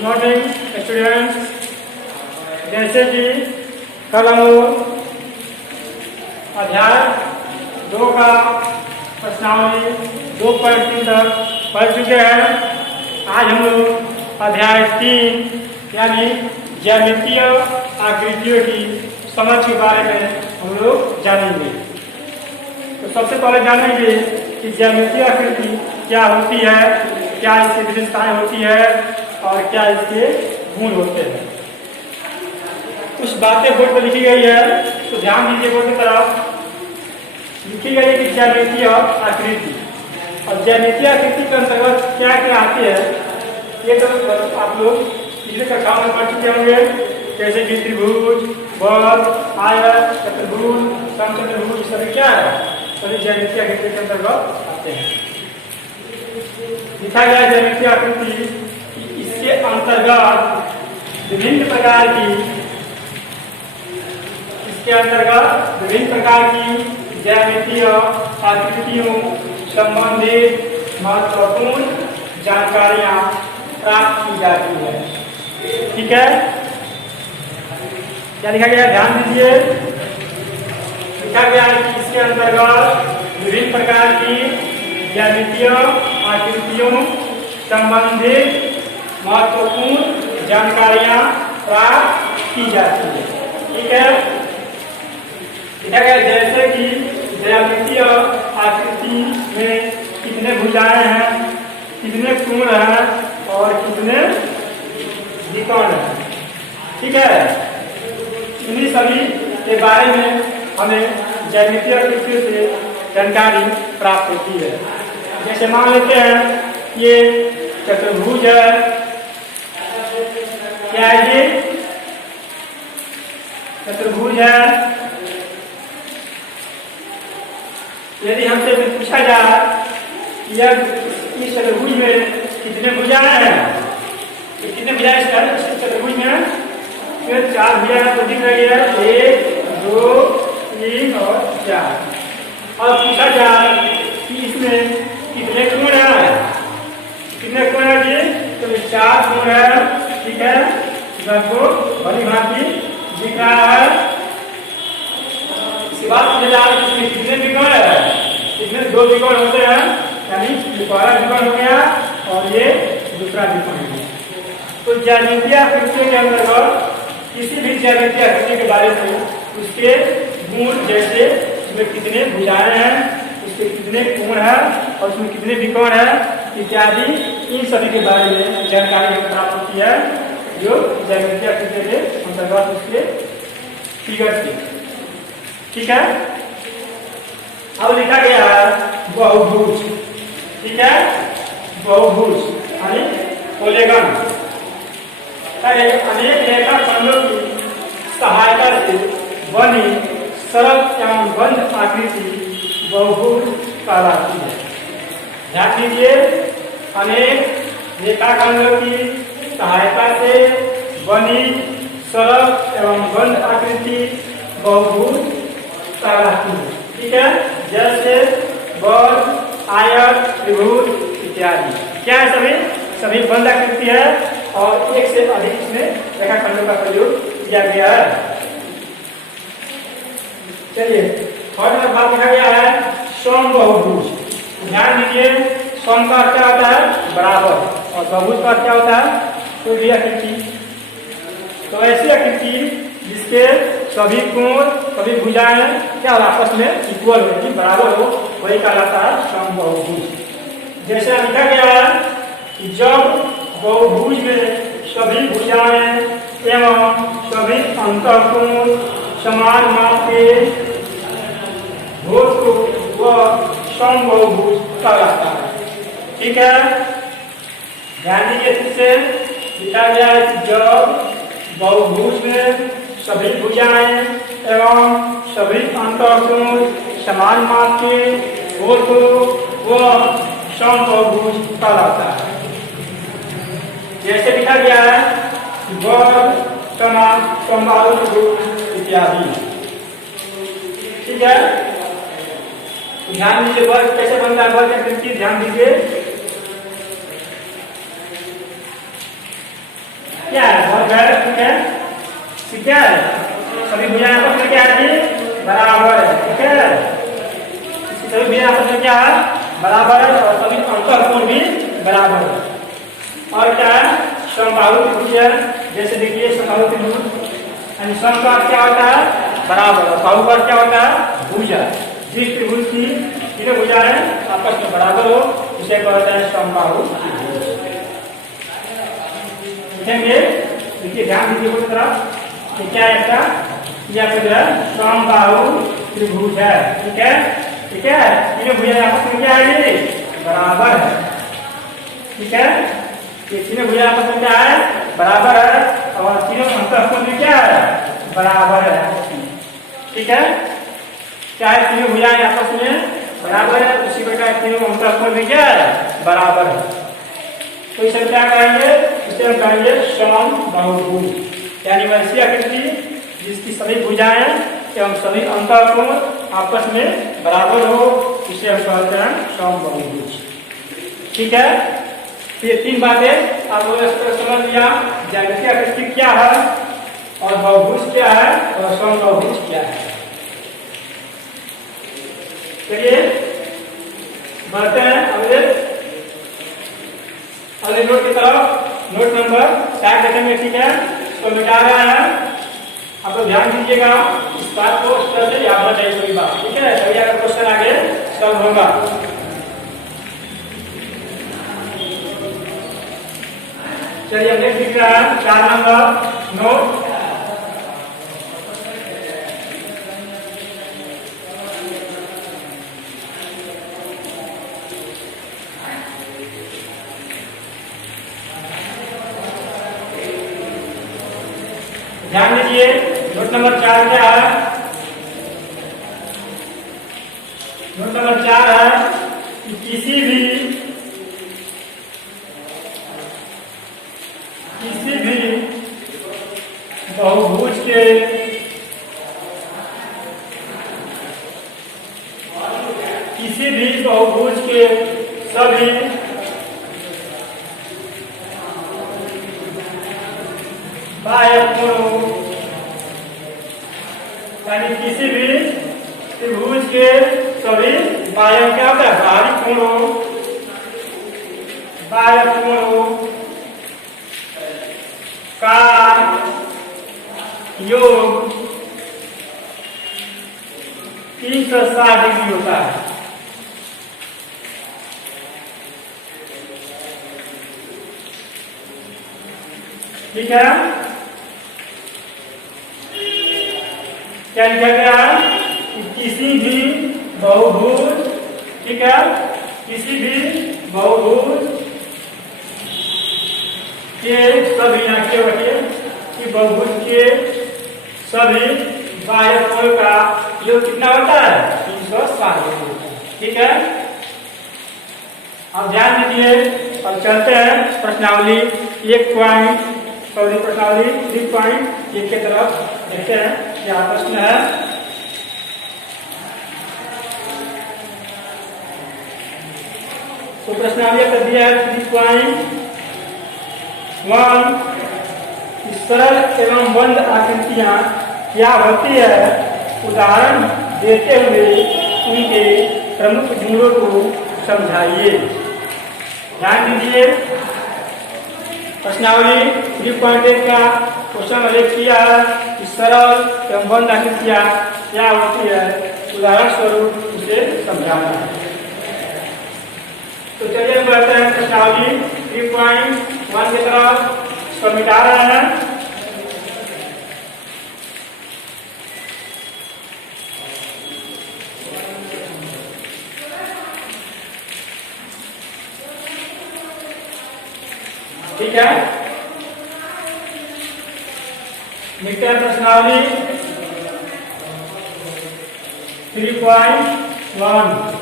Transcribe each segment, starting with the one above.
Good morning students. जैसे कि कल हम लोग अध्याय 2 का प्रश्नावली 2.3 तक पढ़ चुके हैं। आज हम लोग अध्याय 3 यानी ज्यामितीय आकृतियों की समझ के बारे में हम लोग जानेंगे। तो सबसे पहले जानेंगे कि ज्यामितीय आकृति क्या होती है, क्या इसकी विशेषताएं होती है और क्या इसके गुण होते हैं। कुछ बातें बोर्ड पर लिखी गई है, तो ध्यान दीजिए। बोर्ड की तरफ लिखी गई है कि ज्यामितीय आकृति, और ज्यामितीय आकृति के अंतर्गत क्या क्या आती है ये तो आप लोग पिछले कक्षाओं में पढ़ चुके होंगे। जैसे कि त्रिभुज, वर्ग, आयत, चतुर्भुज, समचतुर्भुज, सभी क्या है, सभी ज्यामितीय आकृति के अंतर्गत आते हैं। लिखा गया ज्यामितीय आकृति इसके अंतर्गत विभिन्न प्रकार की ज्यामितीय आकृतियों संबंधित महत्वपूर्ण जानकारियां प्राप्त की जाती है। ठीक है, क्या लिखा गया, ध्यान दीजिए। लिखा गया है कि इसके अंतर्गत विभिन्न प्रकार की ज्यामितीय आकृतियों संबंधित महत्वपूर्ण जानकारियां प्राप्त की जाती है। ठीक है, लिखा गया जैसे कि ज्यामितीय आकृति में कितने भुजाएं हैं, कितने कोण हैं और कितने विकर्ण हैं। ठीक है, इन्हीं सभी के बारे में हमें ज्यामितीय आकृतियों से जानकारी प्राप्त होती है। जैसे मान लेते हैं ये चतुर्भुज है, क्या है ये चतुर्भुज है। यदि हमसे पूछा जाए यह इस चतुर्भुज में कितने भुजाएं हैं, कितने भुजाएं इस चतुर्भुज में, फिर 4 भुजाएं तो दिख रही है, 1, 2, 3 और 4। और पूछा जाए कि इसमें कितने कोण है, कितने कोण है जी, तो 4 कोण है। ठीक है, आपको भली भांति दिख रहा है। बात इसमें कितने विकर्ण है, इसमें 2 विकर्ण होते हैं, यानी पहला विकर्ण हो गया और ये दूसरा विकर्ण हो गया। तो ज्यामितीय आकृतियों के अंतर्गत किसी भी ज्यामितीय आकृति के बारे में उसके गुण, जैसे उसमें कितने भुजाएं हैं, उसके कितने कोण है और उसमें कितने विकर्ण है इत्यादि, इन सभी के बारे में जानकारी हमें प्राप्त होती है जो ज्यामितीय आकृति के अंतर्गत उसके फिगर्स के। ठीक है, अब लिखा गया है बहुभुज। ठीक है, बहुभुज यानी पोलेगन, अनेक रेखाखंडों की सहायता से बनी सरल एवं बंद आकृति बहुभुज कहलाती है। ध्यान दीजिए, अनेक रेखाखंडों की सहायता से बनी सरल एवं बंद आकृति बहुभुज कहलाती है। ठीक है, जैसे वर्ग, आयत, त्रिभुज इत्यादि क्या है, सभी बंद आकृति है और एक से अधिक इसमें रेखाखंडों का प्रयोग किया गया है। चलिए, और नंबर बात लिखा गया है समबाहुभुज। ध्यान दीजिए, सम का अर्थ क्या होता है, बराबर, और बहुभुज का अर्थ क्या होता है, कोई भी आकृति। तो ऐसी आकृति जिसके सभी कोण, सभी भुजाएं क्या आपस में इक्वल हो, बराबर हो, वही कहलाता है समबाहुभुज। जैसे लिखा गया है कि जब बहुभुज में सभी भुजाएं एवं सभी अंतःकोण समान माप के हो तो वह समबाहुभुज कहलाता है। ठीक है, ध्यान दीजिए, फिर से लिखा गया है कि जब बहुभुज में सभी भुजाएं एवं सभी अंतःकोण समान माप के हो तो वह समबाहुभुज कहलाता है। जैसे लिखा गया है वर्ग, समबाहुभुज इत्यादि। ठीक है, ध्यान दीजिए, वर्ग कैसे बनता है, वर्ग आकृति ध्यान दीजिए। क्या है, वर्ग है, ठीक है, ठीक है, सभी भुजाएं आपस में क्या है जी, बराबर है, ठीक है, सभी भुजाएं आपस में क्या है, बराबर है, और सभी अंतःकोण भी बराबर है। और क्या है, समबाहु त्रिभुज है, जैसे देखिए समबाहु त्रिभुज, यानी सम का अर्थ क्या होता है, बराबर, और बाहु का अर्थ क्या होता है, भुजा। जिस त्रिभुज की तीनों भुजाएं आपस में बराबर हो उसे कहते हैं समबाहु त्रिभुज। लिखेंगे, देखिए ध्यान दीजिए पूरी तरह, क्या है इसका, यह जो है समबाहु त्रिभुज है, ठीक है, ठीक है, तीनों भुजाएं आपस में क्या है, बराबर है, ठीक है, ये तीनों भुजाएं आपस में क्या है, बराबर है, और तीनों अंतःकोण भी क्या है, बराबर है, ठीक है, क्या है, तीनों भुजाएं आपस में बराबर है, उसी प्रकार तीनों अंतःकोण भी क्या है, बराबर है। तो इसे क्या कहेंगे, इसे हम कहेंगे समबाहुभुज, यानी वैसी आकृति जिसकी सभी भुजाएं एवं सभी अंतःकोण आपस में बराबर हो, इसे हम कहते हैं समबाहुभुज, ठीक है। ये तीन बातें आप लोगों ने समझ लिया, ज्यामितीय आकृति क्या है, और बहुभुज क्या है, और समबाहुभुज क्या है। चलिए बढ़ते हैं अगले नोट की तरफ। नोट नंबर 4 देखेंगे, ठीक है, इसको मिटा रहे हैं, आप लोग ध्यान दीजिएगा, इस बात को इस तरह से याद रखना चाहिए सभी बात, ठीक है, तभी अगर क्वेश्चन आगे सॉल्व होगा। चलिए नेक्स्ट दिख रहा है 4 नंबर नोट, ध्यान दीजिए, नोट नंबर 4 क्या है, नोट नंबर 4 है कि किसी भी बहुभुज के सभी बाह्य कोणों, यानी किसी भी त्रिभुज के सभी बाह्य क्या होता है, बाह्य कोणों का योग 360 डिग्री होता है, ठीक है। क्या लिखा गया है कि किसी भी बहुभुज, ठीक है, किसी भी बहुभुज के सभी कि बहुभुज के सभी बाह्य कोण का योग कितना होता है, 360 डिग्री, ठीक है। अब ध्यान दीजिए, अब चलते हैं प्रश्नावली 1.1 प्रश्नावली 3.1 की तरफ, देखते हैं क्या प्रश्न है। तो प्रश्नावली कर दिया है 3.1, सरल एवं बंद आकृतियां क्या होती है, उदाहरण देते हुए उनके प्रमुख गुणों को समझाइए। ध्यान दीजिए, प्रश्नावली 3.1 का क्वेश्चन उल्लेख किया है कि सरल एवं बंद आकृतियां क्या होती है, उदाहरण स्वरूप उसे समझाना है। तो चलिए बढ़ते हैं प्रश्नावली 3.1 की तरफ, इसको मिटा रहे हैं। ठीक है, लिखते हैं प्रश्नावली 3.1।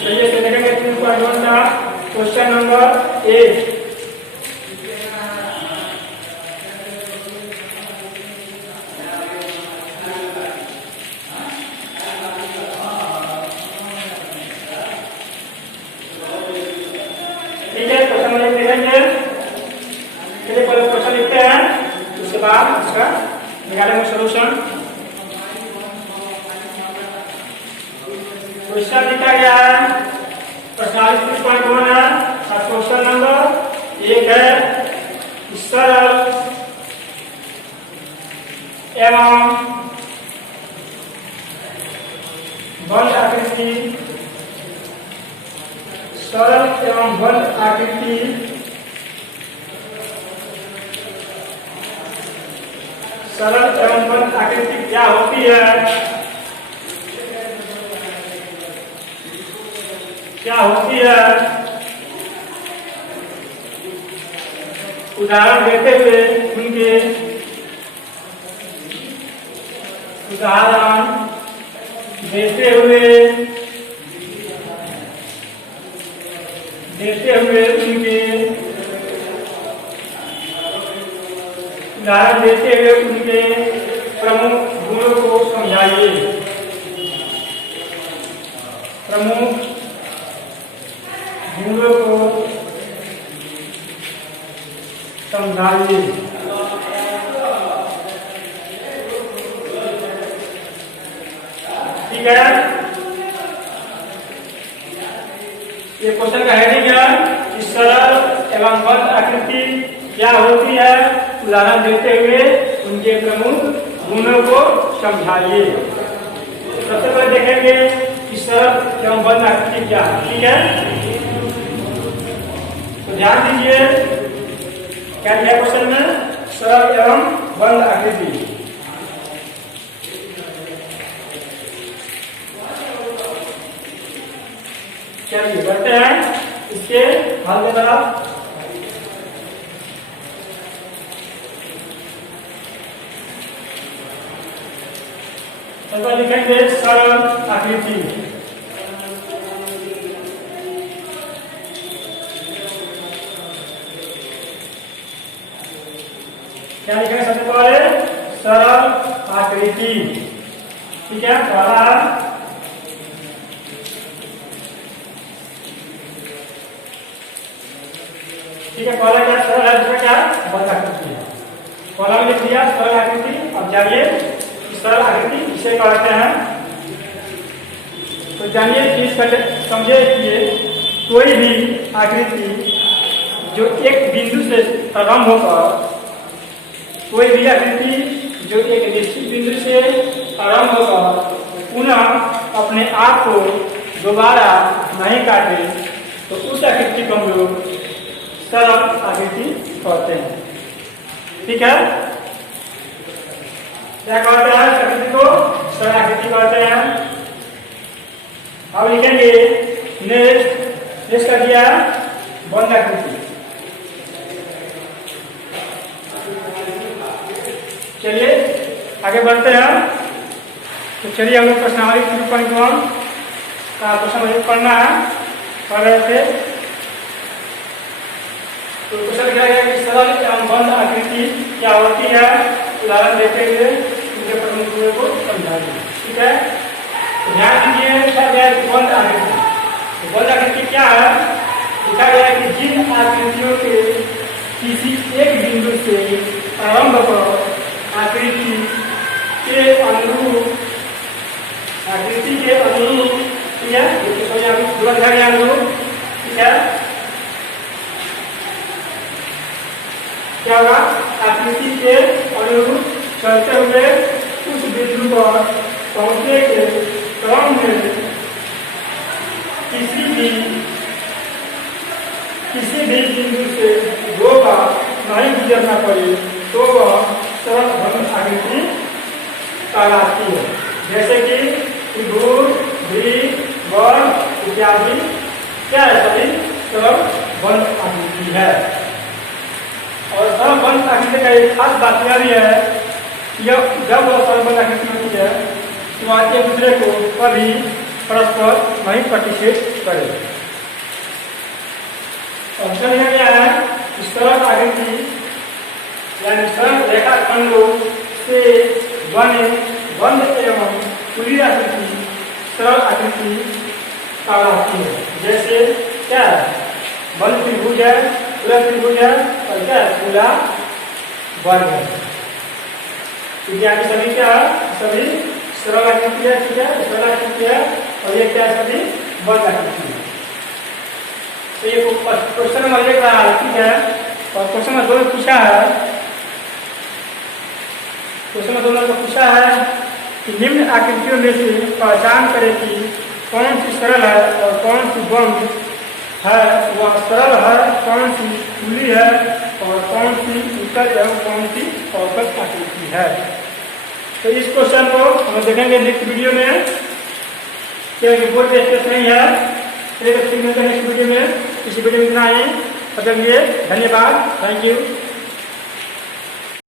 चलिए देखेंगे 3.1 का क्वेश्चन नंबर 1। लिखेंगे, चलिए पहले क्वेश्चन लिखते हैं, उसके बाद इसका निकालेंगे सोल्यूशन। क्वेश्चन लिखा गया है 45.1 है। क्वेश्चन नंबर 1 है सरल एवं बल आकृति, सरल एवं बल आकृति सरल एवं बल आकृति क्या होती है? क्या होती है? उदाहरण देते हुए उनके उदाहरण देते हुए उनके प्रमुख गुणों को समझाइए। प्रमुख गुणों को समझाइए। ठीक है, ये क्वेश्चन का हेडिंग है कि सरल एवं बल आकृति क्या होती है, उदाहरण देते हुए उनके प्रमुख गुणों को समझाइए। सबसे पहले देखेंगे कि सरल एवं बल आकृति क्या है। ठीक है, तो ध्यान दीजिए क्या दिया क्वेश्चन में, सरल एवं बल आकृति। चलिए बढ़ते हैं इसके हल की तरफ। तो लिखेंगे सरल आकृति। क्या लिखेंगे सबसे पहले, सरल आकृति। ठीक है, पहला ठीक है, पहला क्या सरल है, दूसरा क्या बल आकृति है। पहला लिख दिया सरल आकृति। अब जानिए सरल आकृति इसे कहते हैं। तो जानिए चीज समझे कि कोई भी आकृति जो एक बिंदु से प्रारंभ होकर, कोई भी आकृति जो एक निश्चित बिंदु से प्रारंभ होकर पुनः अपने आप को दोबारा नहीं काटे, तो उस आकृति को हम लोग सरल आकृति कहते हैं। ठीक है, क्या कहते हैं आकृति को? सरल आकृति कहते हैं। अब लिखेंगे नेक्स्ट कर दिया बंद आकृति। चलिए आगे बढ़ते हैं। तो चलिए हम लोग प्रश्नावली 3.1 का क्वेश्चन पढ़ना है, पढ़ रहे थे। तो क्वेश्चन क्या है कि सरल एवं बंद आकृति क्या होती है, उदाहरण देते हुए उनके प्रमुख गुणों को समझाइए। ठीक है, तो ध्यान दीजिए क्या गया कि बंद आकृति। तो बंद आकृति क्या है? लिखा गया है कि जिन आकृतियों के किसी एक बिंदु से प्रारंभ कर आकृति के अनुरूप ठीक है, पूरा ध्यान गया अनुरूप। ठीक है, क्या होगा? आकृति के अनुरूप चलते हुए उस बिंदु पर पहुंचने के क्रम में किसी भी बिंदु से दो बार नहीं गुजरना पड़े तो वह सरल बंद आकृति कहलाती है। जैसे कि त्रिभुज, वृत्त, वर्ग इत्यादि क्या है, सभी सरल बंद आकृति है। और सरल बंद आकृति का एक खास बात यह भी है, यह जब वह सरल बंद आकृति होती है तो वह एक दूसरे को कभी परस्पर नहीं प्रतिच्छेद करे। ऑप्शन में क्या है कि सरल आकृति यानी सरल रेखाखंडों से बने बंद एवं खुली आकृति सरल आकृति कहलाती है। जैसे क्या है, बंद त्रिभुज है, खुला त्रिभुज है और क्या है खुला वर्ग है। विद्यार्थी सभी क्या है सभी सरल आकृति है, ठीक है सरल आकृति है और ये क्या है सभी वर्ग आकृति है। तो ये क्वेश्चन नंबर 1 रहा है, ठीक है। और क्वेश्चन नंबर 2 पूछा है, क्वेश्चन नंबर 2 में पूछा है कि निम्न आकृतियों में से पहचान करें कि कौन सी सरल है और कौन सी बंद है, वह सरल है कौन सी खुली है और कौन सी उत्तर एवं कौन सी अवकल आकृति है। तो इस क्वेश्चन को हम देखेंगे नेक्स्ट वीडियो में, क्योंकि बोर्ड स्पेस नहीं है। नेक्स्ट वीडियो में इस वीडियो में इतना ही। तब तक के लिए धन्यवाद, थैंक यू।